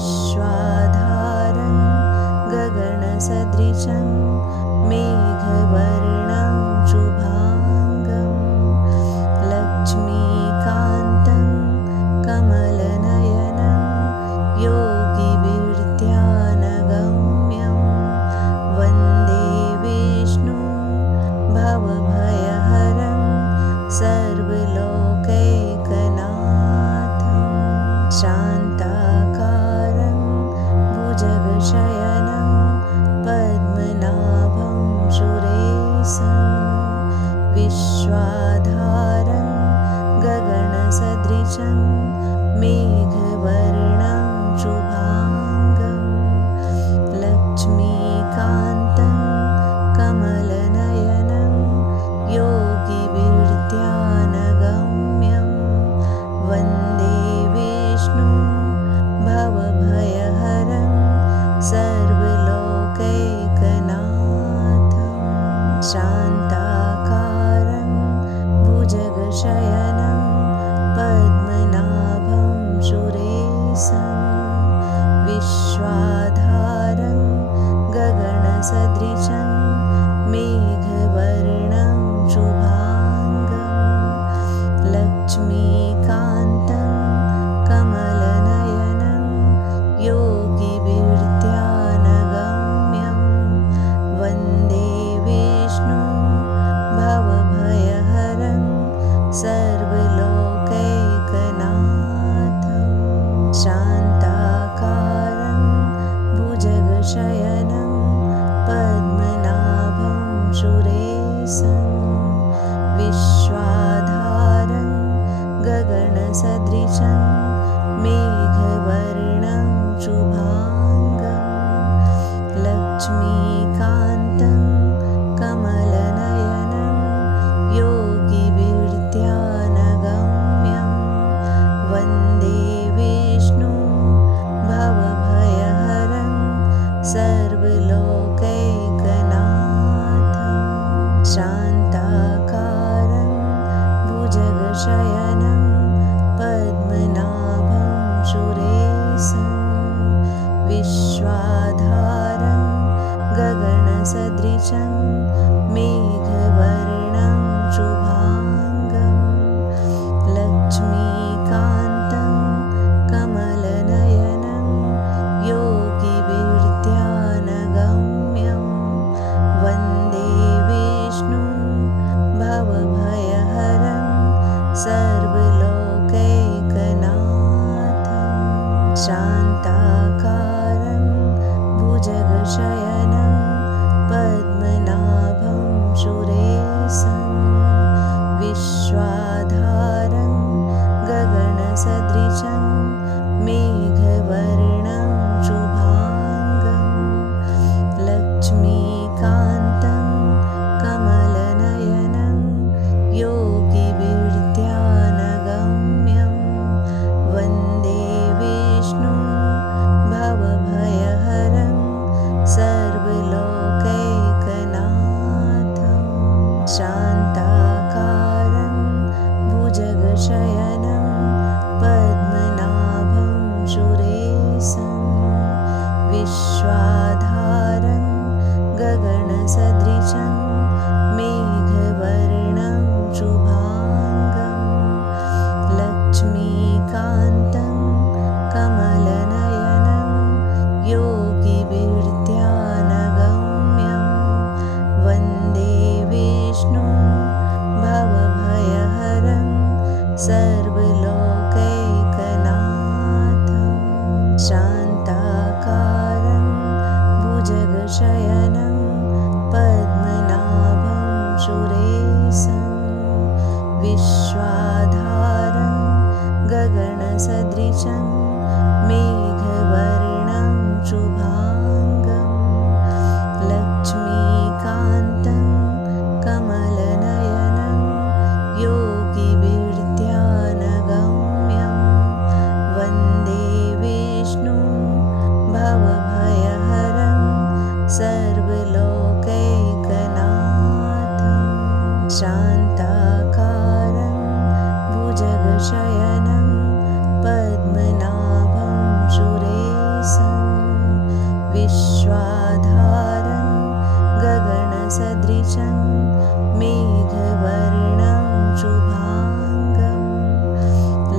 विश्वाधारं गगनसदृशं मेघवर्णं शुभांगं लक्ष्मीकान्तं कमलनयनं योगिभिर्ध्यानगम्यं वन्दे विष्णुं भवभयहरं सर्वलोकैकनाथं शान्ताकारं भुजगशयनं पद्मनाभं सुरेशं विश्वाधारं गगनसदृशं मेघवर्णं शुभांगं लक्ष्मीकान्तं कमलनयनं योगिभिर्ध्यानगम्यं वन्दे विष्णुं भवभयहरं सर्वलोकैकनाथं शान्ताकारं भुजगशयनं पद्मनाभं सुरेशं विश्वाधारं गगनसदृशं मेघवर्णं शुभांगं लक्ष्मीकान्तं कमलनयनं योगिभिर्ध्यानगम्यं वन्दे विष्णुं भवभयहरं सर्वलोकैकनाथं शान्ताकारं भुजगशयनं पद्मनाभं सुरेशं विश्वाधारं गगनसदृशं मेघवर्णं शुभांगं लक्ष्मीकान्तं कमलनयनं योगिभिर्ध्यानगम्यं वन्दे विष्णुं भवभयहरं सर्वलोकैकनाथं शान्ताकारं भुजगशयनं पद्मनाभं सुरेशं विश्वाधारं गगनसदृशं मेघवर्णं शुभांगं लक्ष्मीकान्तं कमलनयनं योगिभिर्ध्यानगम्यं वन्दे विष्णुं भवभयहरं सर्वलोकैकनाथं शान्ताकारं भुजगशयनं पद्मनाभं सुरेशं विश्वाधारं गगनसदृशं मेघवर्णं शुभांगं लक्ष्मीकान्तं कमलनयनं योगिभिर्ध्यानगम्यं वन्दे विष्णुं भव सदृशं मेघवर्णं शुभाङ्गं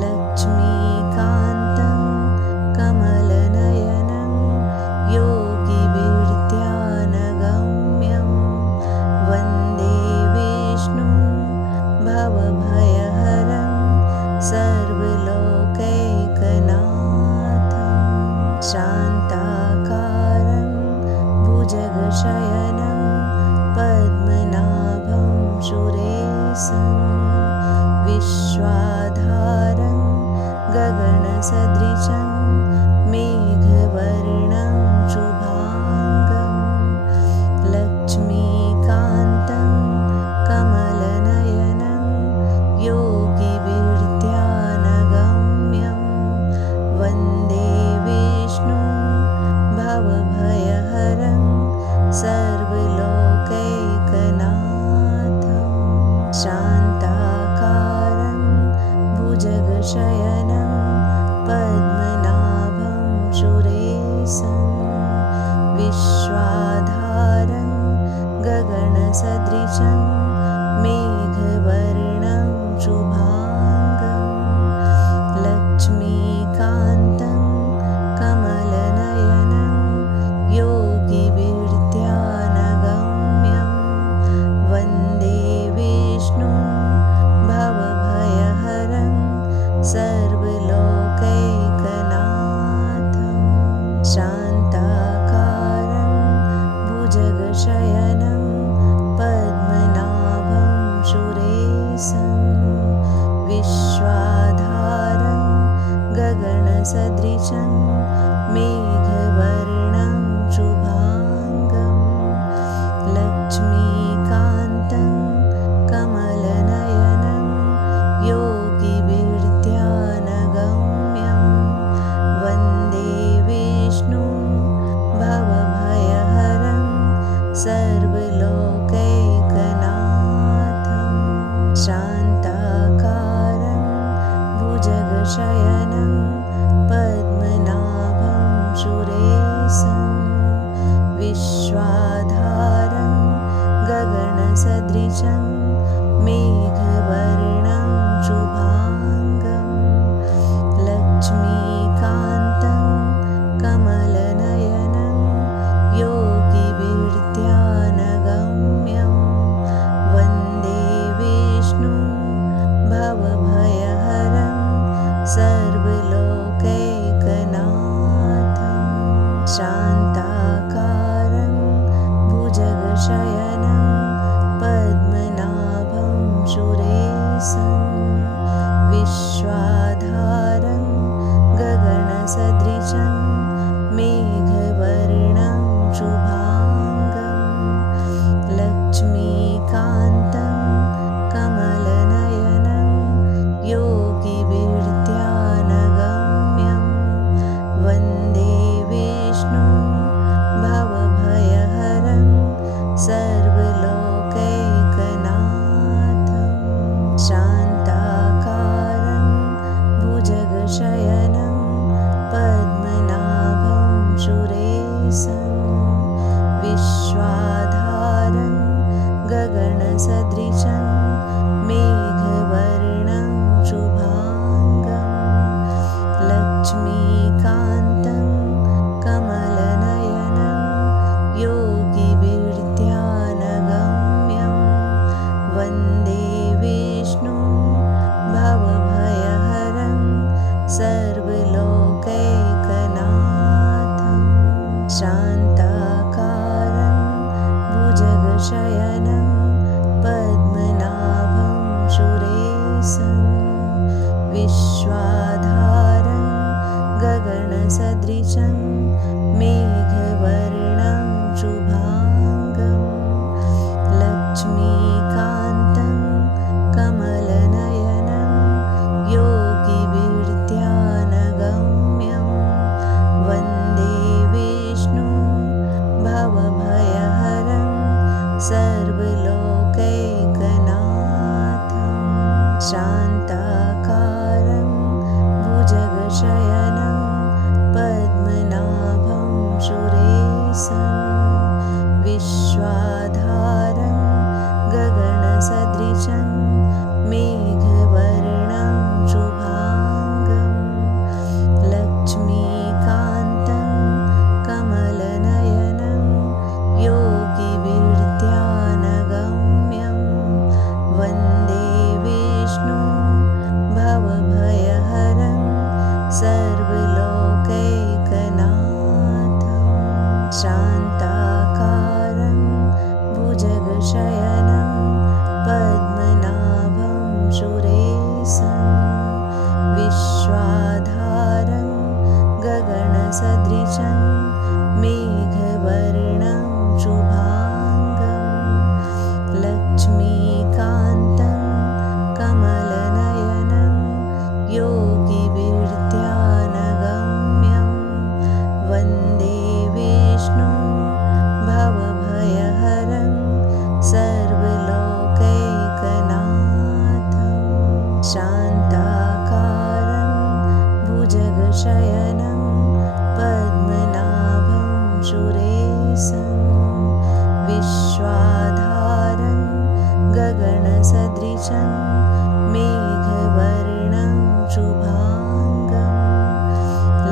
लक्ष्मीकान्तं कमलनयनं योगिभिर्ध्यानगम्यं वन्दे विष्णुं भवभयहरं सर्वलोकैकनाथं शान्ताकारं भुजगशयनं पद्मनाभं सुरेशं विश्वाधारं गगनसदृशं मेघवर्णं शुभाङ्गं लक्ष्मीकान्तं कमलनयनं योगिभिर्ध्यानगम्यं वन्दे विष्णुं भवभयहरं सर्वलोकैकनाथं शान्ताकारं भुजगशयनं पद्मनाभं सुरेशं विश्वाधारं गगनसदृशं मेघवर्णं शुभाङ्गं लक्ष्मीकान्तं कमलनयनं योगिभिर्ध्यानगम्यं वन्दे विष्णुं भवभयहरं सर्वलोकैकनाथं शान्ताकारं भुजगशयनं पद्मनाभं सुरेशं विश्वाधारं गगनसदृशं मेघवर्णं शुभाङ्गं लक्ष्मीकान्तं कमलनयनं योगिभिर्ध्यानगम्यं वन्दे विष्णुं भवभयहरं सर्वलोकैकनाथं शान्ताकारं भुजगशयनं पद्मनाभं सुरेशं विश्वाधारं गगनसदृशं मेघवर्णं शुभाङ्गं लक्ष्मीकान्तं कमलनयनं योगिभिर्ध्यानगम्यं वन्दे विष्णुं भवभयहरं सर्वलोकैकनाथं शान्ताकारं भुजगशयनं पद्मनाभं सुरेशं विश्वाधारं गगनसदृशं मेघवर्णं शुभाङ्गं लक्ष्मीकान्तं कमलनयनं योगिभिर्ध्यानगम्यं वन्दे विष्णुं भवभयहरं सर्वलोकैकनाथं शान्ताकारं भुजगशयनं पद्मनाभं सुरेशं विश्वाधारं गगनसदृशं मेघवर्णं शुभाङ्गं लक्ष्मीकान्तं कमलनयनं योगिभिर्ध्यानगम्यं वन्दे विष्णुं भवभयहरं सर्वलोकैकनाथं शान्ताकारं भुजगशयनं पद्मनाभं सुरेशं विश्वाधारं गगनसदृशं मेघवर्णं शुभाङ्गं लक्ष्मीकान्तं कमलनयनं योगिभिर्ध्यानगम्यं वन्दे विष्णुं भवभयहरं सर्वलोकैकनाथं शान्ताकारं भुजगशयनं पद्मनाभं सुरेशं विश्वाधारं गगनसदृशं मेघवर्णं शुभाङ्गं लक्ष्मीकान्तं कमलनयनं योगिविद्यानगम्यं वन्दे विष्णुं भवभयहरं सर्वलोकैकनाथं शान्ताकारं भुजगशयनं पद्मनाभं सुरेशं विश्वाधारं गगनसदृशं मेघवर्णं शुभाङ्गं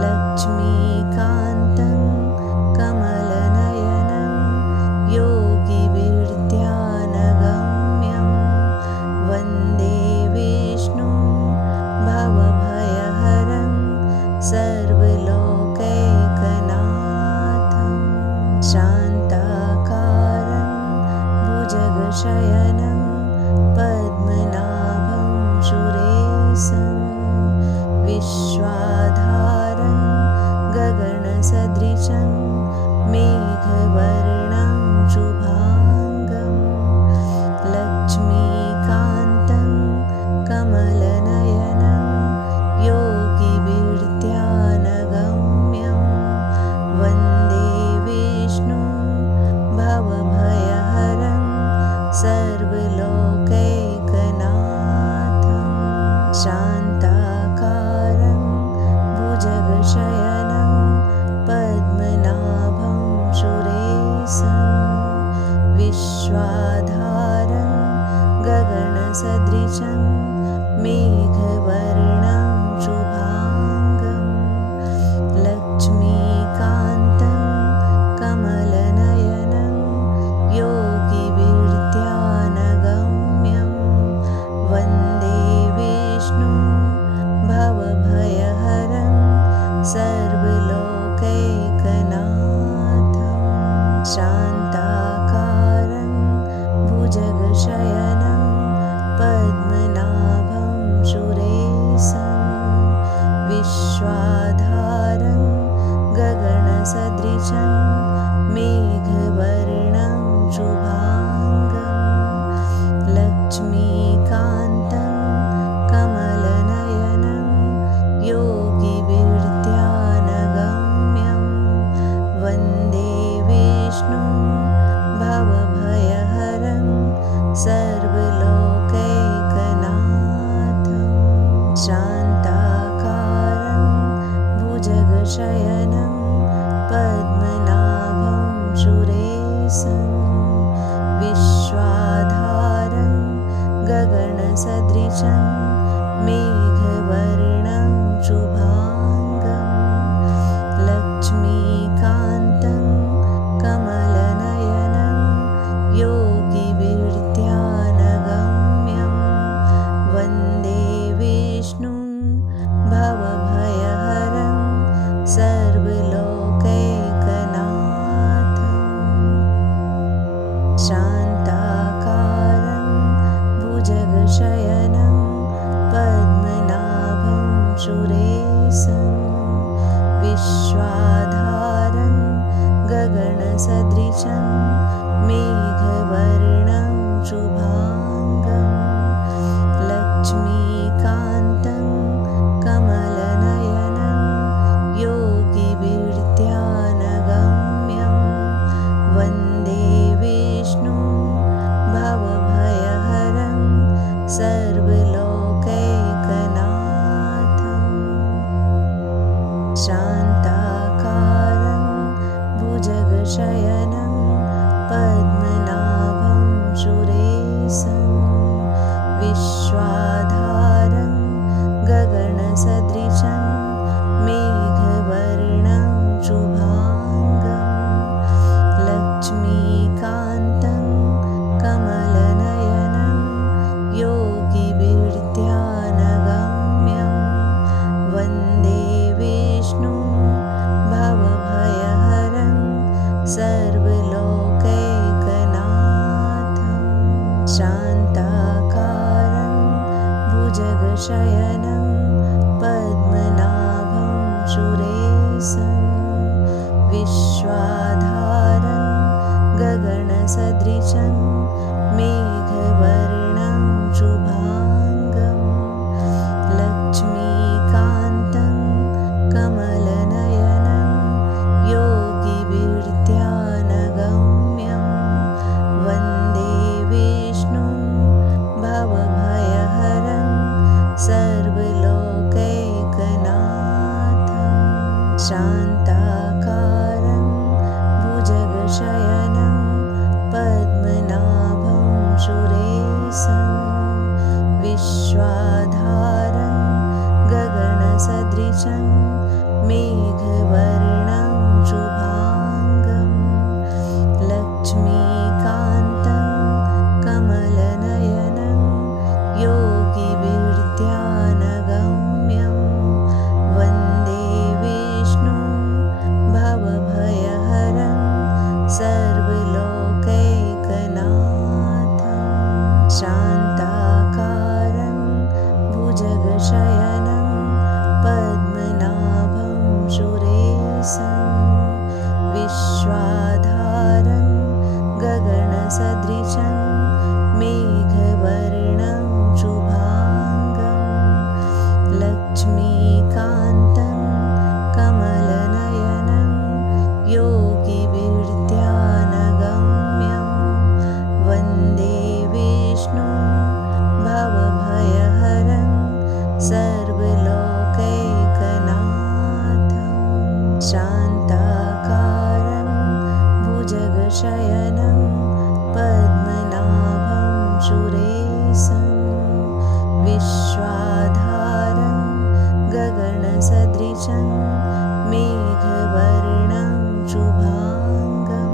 लक्ष्मीकान्तं कमलनयनं योगिविद्यानगम्यं वन्दे विष्णुं भवभयहरं सर्वलोकैकनाथं शान्ताकारं भुजगशयनं पद्मनाभं सुरेशं विश्वाधारं गगनसदृशं मेघवर्णं शुभाङ्गं लक्ष्मीकान्तं कमलनयनं योगिविद्यानगम्यं वन्दे विष्णुं भवभयहरं सर्वलोकैकनाथं शान्ताकारं भुजगशयनं पद्मनाभं सुरेशं विश्वाधारं गगनसदृशं मेघवर्णं शुभाङ्गं लक्ष्मीकान्तं कमलनयनं योगिविद्यानगम्यं वन्दे विष्णुं भवभयहरं सर्वलोकैकनाथं शान्ताकारं भुजगशयनं पद्मनाभं सुरेशं विश्वाधारं गगनसदृशं मेघवर्णं शुभाङ्गं लक्ष्मीकान्तं कमलनयनं योगिविद्यानगम्यं वन्दे विष्णुं भवभयहरं सर्वलोकैकनाथं शान्ताकारं भुजगशयनं पद्मनाभं सुरेशं विश्वाधारं गगनसदृशं मेघवर्णं शुभाङ्गं लक्ष्मीकान्तं कमलनयनं योगिविद्यानगम्यं वन्दे विष्णुं भवभयहरं सर्वलोकैकनाथं शान्ताकारं भुजगशयनं पद्मनाभं सुरेशं विश्वाधारं गगनसदृशं मेघवर्णं शुभाङ्गं लक्ष्मीकान्तं कमलनयनं योगिविद्यानगम्यं वन्दे विष्णुं भवभयहरं सर्वलोकैकनाथं शान्ताकारं भुजगशयनं पद्मनाभं सुरेशं विश्वाधारं गगनसदृशं मेघवर्णं शुभाङ्गं लक्ष्मीकान्तं कमलनयनं योगिविद्यानगम्यं वन्दे विष्णुं विश्वाधारं गगनसदृशं मेघवर्णं शुभाङ्गं लक्ष्मीकान्तं कमलनयनं योगिभिर्ध्यानगम्यं वन्दे विष्णुं भवभयहरं सर्वलोकैकनाथं शान्ताकारं भुजगशयनं पद्मनाभं सुरेशं विश्वाधारं गगनसदृशं मेघवर्णं शुभाङ्गं लक्ष्मीकान्तं कमलनयनं योगिभिर्ध्यानगम्यं वन्दे विष्णुं भवभयहरं सर्वलोकैकनाथं शान्ताकारं भुजगशयनं पद्मनाभं सुरेशं विश्वाधारं गगनसदृशं मेघवर्णं शुभाङ्गं लक्ष्मीकान्तं कमलनयनं योगिभिर्ध्यानगम्यं वन्दे विष्णुं भवभयहरं सर्वलोकैकनाथं शान्ताकारं भुजगशयनं पद्मनाभं सुरेशं विश्वाधारं गगनसदृशं मेघवर्णं शुभाङ्गं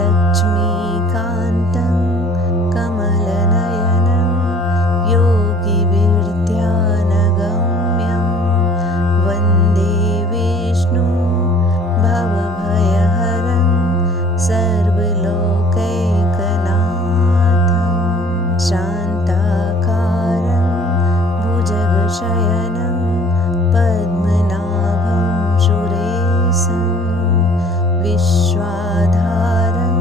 लक्ष्मीकान्तं कमलनयनं योगिभिर्ध्यानगम्यं वन्दे विष्णुं भवभयहरं सर्वलोकैकनाथं शान्ताकारं भुजगशयनं पद्मनाभं सुरेशं विश्वाधारं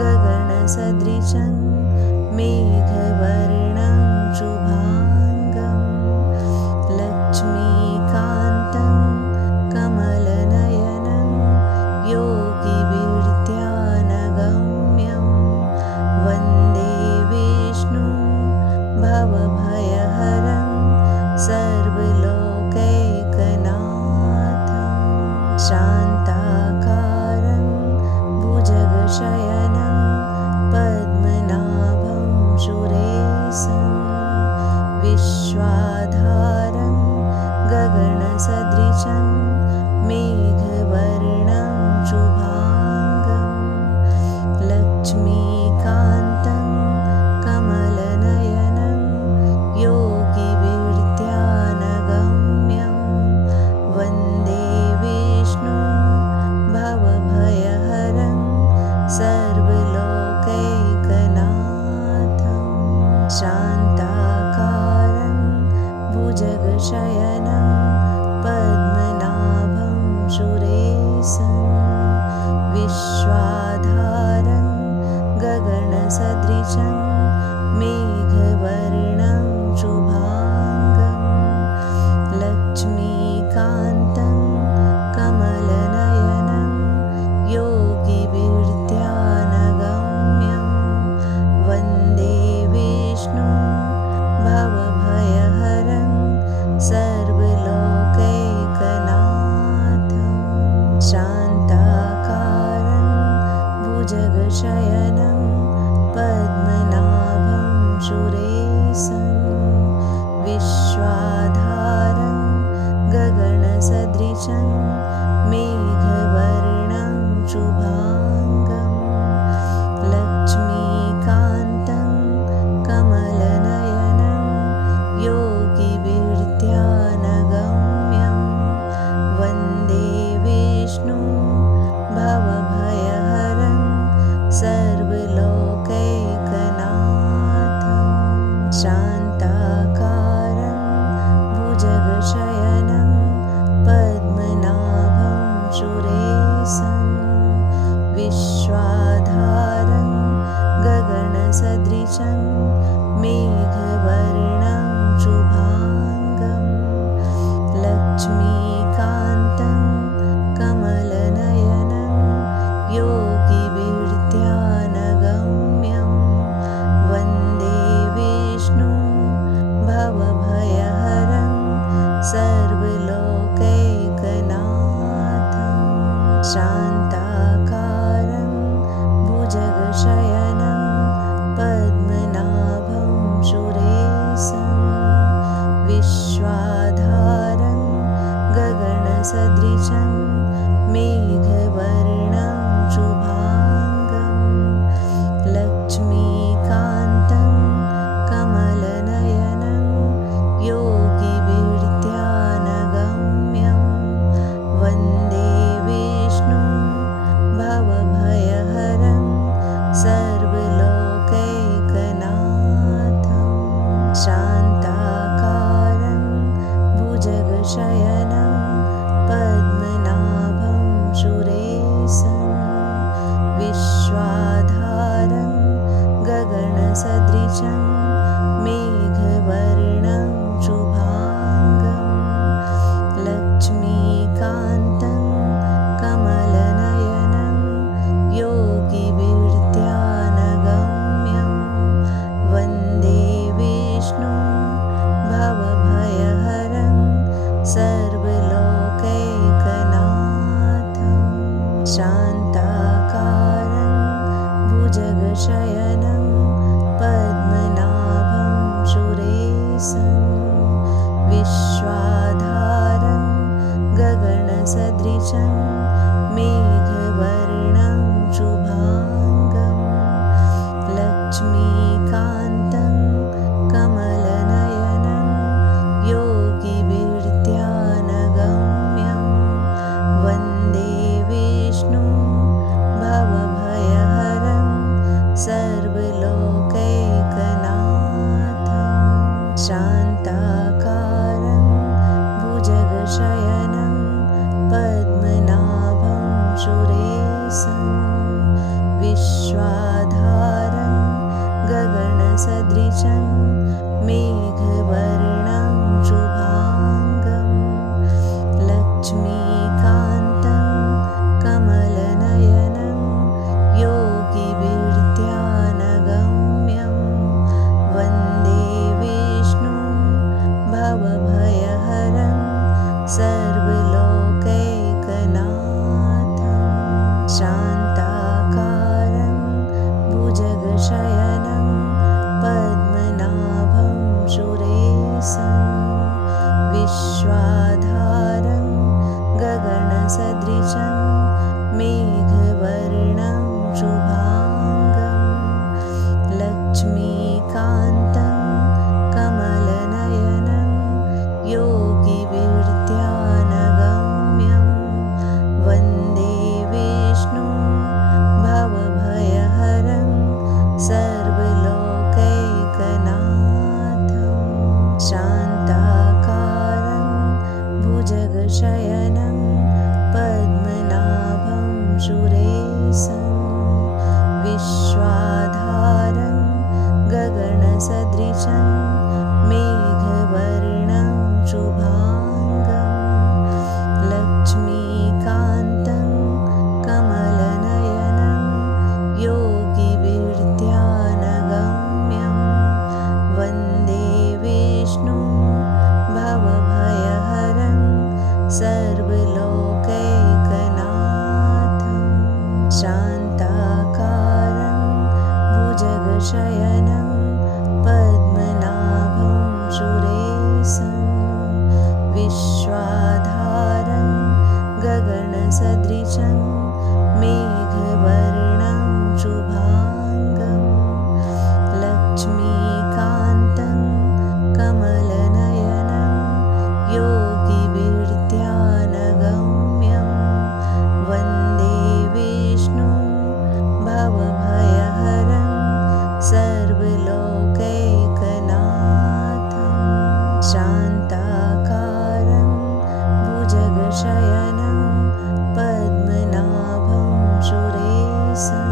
गगनसदृशं मेघवर्णं शुभाङ्गं लक्ष्मीकान्तं कमलनयनं योगिभिर्ध्यानगम्यं वन्दे विष्णुं भवभयहरं सर्वलोकैकनाथं शान्ताकारं भुजगशयनं पद्मनाभं सुरेशं विश्वाधारं गगनसदृशं मेघवर्णं शुभाङ्गं लक्ष्मीकान्तं कमलनयनं योगिभिर्ध्यानगम्यं वन्दे विष्णुं भवभयहरं सर्वलोकैकनाथं शान्ताकारं भुजगशयनं पद्मनाभं सुरेशं विश्वाधारं गगनसदृशं मेघवर्णं शुभाङ्गं लक्ष्मीकान्तं कमलनयनं योगिभिर्ध्यानगम्यं वन्दे विष्णुं भवभयहरं सर्वलोकैकनाथं शान्ताकारं भुजगशयनं पद्मनाभं सुरेशं विश्वाधारं गगनसदृशं मेघवर्णं शुभाङ्गं लक्ष्मीकान्तं कमलनयनं योगिभिर्ध्यानगम्यं वन्दे विष्णुं भवभयहरं सर्वलोकैकनाथं शान्ताकारं भुजगशयनं पद्मनाभं सुरेशं शान्ताकारं भुजगशयनं पद्मनाभं सुरेशं विश्वाधारं गगनसदृशं मेघवर्णं शुभाङ्गं लक्ष्मीकान्तं कमलनयनं योगिभिर्ध्यानगम्यं वन्दे विष्णुं भवभयहरं सर्वलोकैकनाथं शान्ताकारं भुजगशयनं पद्मनाभं सुरेशं विश्वाधारं गगनसदृशं मेघवर्णं शुभाङ्गं लक्ष्मीकान्तं कमलनयनं योगिभिर्ध्यानगम्यं वन्दे विष्णुं भवभयहरं सर्वलोकैकनाथं शान्ताकारं भुजगशयनं पद्मनाभं सुरेशं विश्वाधारं गगनसदृशं मेघवर्णं शुभाङ्गं लक्ष्मीकान्तं कमलनयनं योगिभिर्ध्यानगम्यं वन्दे विष्णुं भवभयहरं सर्वलोकैकनाथं शान्ताकारं भुजगशयनं पद्मनाभं सुरेशं विश्वाधारं गगनसदृशं मेघवर्णं शुभाङ्गं लक्ष्मीकान्तं कमलनयनं योगिभिर्ध्यानगम्यं वन्दे विष्णुं भवभयहरं सर्वलोकैकनाथं शान्ताकारं भुजगशयनं पद्मनाभं सुरेशं विश्वाधारं गगनसदृशं मेघवर्णं शुभाङ्गं लक्ष्मीकान्तं कमलनयनं योगिभिर्ध्यानगम्यं वन्दे विष्णुं भवभयहरं सर्वलोकैकनाथं शान्ताकारं भुजगशयनं पद्मनाभं सुरेशं विश्वाधारं गगनसदृशं मेघवर्णं शुभाङ्गं लक्ष्मीकान्तं कमलनयनं योगिभिर्ध्यानगम्यं वन्दे विष्णुं भवभयहरं सर्वलोकैकनाथं शान्ताकारं भुजगशयनं पद्मनाभं सुरेशं विश्वाधारं गगनसदृशं मेघवर्णं शुभाङ्गं लक्ष्मीकान्तं कमलनयनं योगिभिर्ध्यानगम्यं वन्दे विष्णुं भवभयहरं सर्वलोकैकनाथं शान्ताकारं भुजगशयनं पद्मनाभं सुरेशं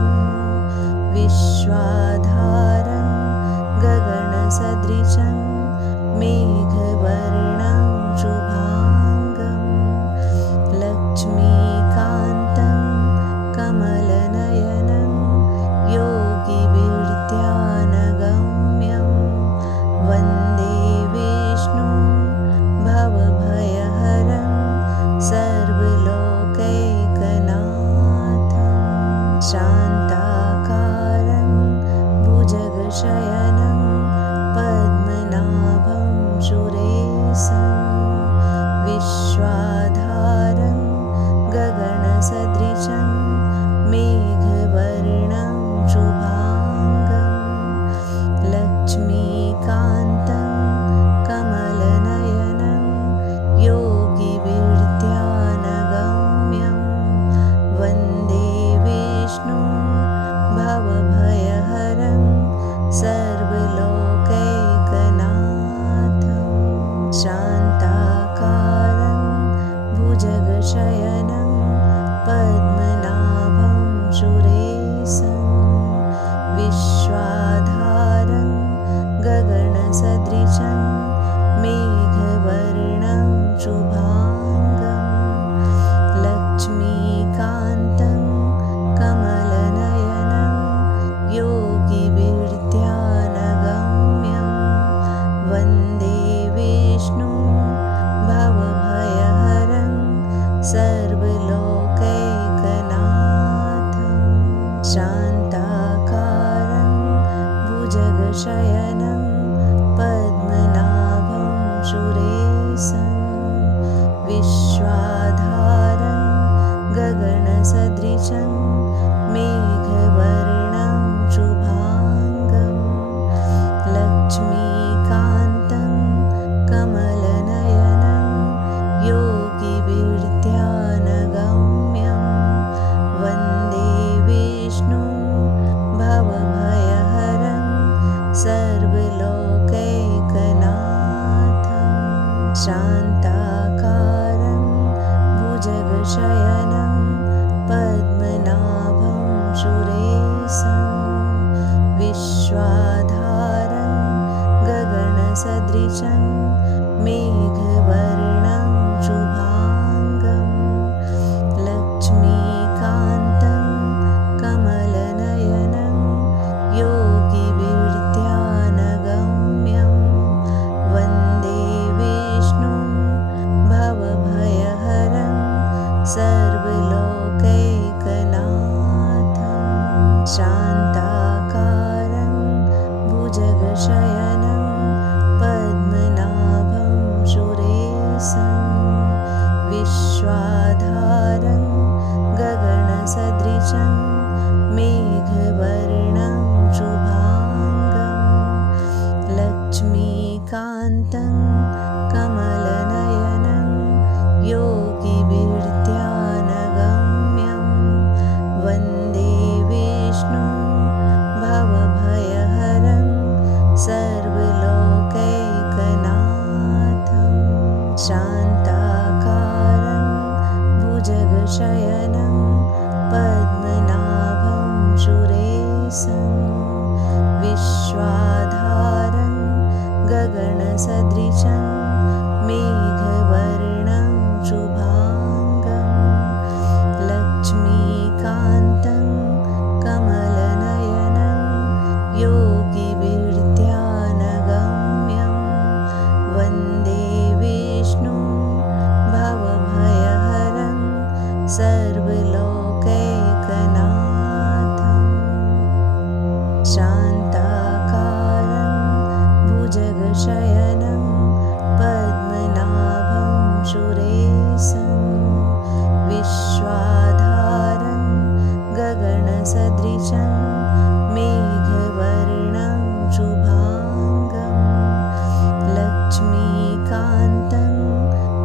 भुजगशयनं पद्मनाभं सुरेशं विश्वाधारं गगनसदृशं मेघवर्णं शुभाङ्गं लक्ष्मीकान्तं कमलनयनं योगिविद्यानगम्यं वन्दे विष्णुं भवभयहरं सर्वलोकैकनाथं शान्ताकारं भुजगशयनं पद्मनाभं सुरेशं विश्वाधारं गगनसदृशं मेघवर्णं शुभाङ्गं लक्ष्मीकान्तं कमलनयनं योगिविद्यानगम्यं वन्दे विष्णुं भवभयहरं सर्वलोकैकनाथं शान्ताकारं भुजगशयनं पद्मनाभं सुरेशं विश्वाधारं गगनसदृशं मेघवर्णं शुभाङ्गं लक्ष्मीकान्तं कमलनयनं योगिविद्यानगम्यं वन्दे विष्णुं भवभयहरं सर्वलोकैकनाथं शान्ताकारं भुजगशयनं पद्मनाभं सुरेशं विश्वाधारं गगनसदृशं मेघवर्णं शुभाङ्गं लक्ष्मीकान्तं कमलनयनं योगिविद्यानगम्यं वन्दे विष्णुं भवभयहरं सर्वलोकैकनाथं शान्ताकारं भुजगशयनं पद्मनाभं सुरेशं विश्वाधारं गगनसदृशं मेघवर्णं शुभाङ्गं लक्ष्मीकान्तं कमलनयनं योगिविद्यानगम्यं वन्दे विष्णुं भवभयहरं सर्वलोकैकनाथं शान्ताकारं भुजगशयनं पद्मनाभं सुरेशं विश्वाधारं गगनसदृशं मेघवर्णं शुभाङ्गं लक्ष्मीकान्तं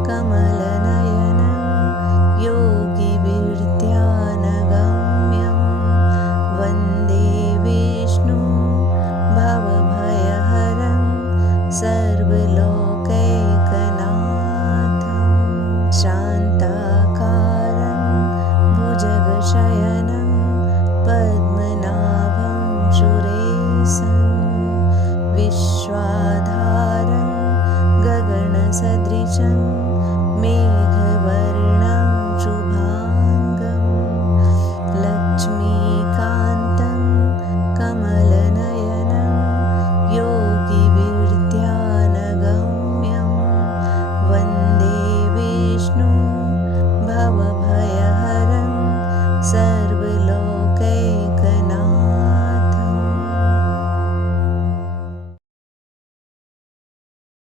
कमलनयनं योगिविद्यानगम्यं वन्दे विष्णुं भवभयहरं सर्वलोकैकनाथं शान्ताकारं भुजगशयनं पद्मनाभं सुरेशं विश्वाधारं गगनसदृशं मेघवर्णं शुभाङ्गं लक्ष्मीकान्तं कमलनयनं योगिविद्यानगम्यं वन्दे विष्णुं भवभयहरं सर्व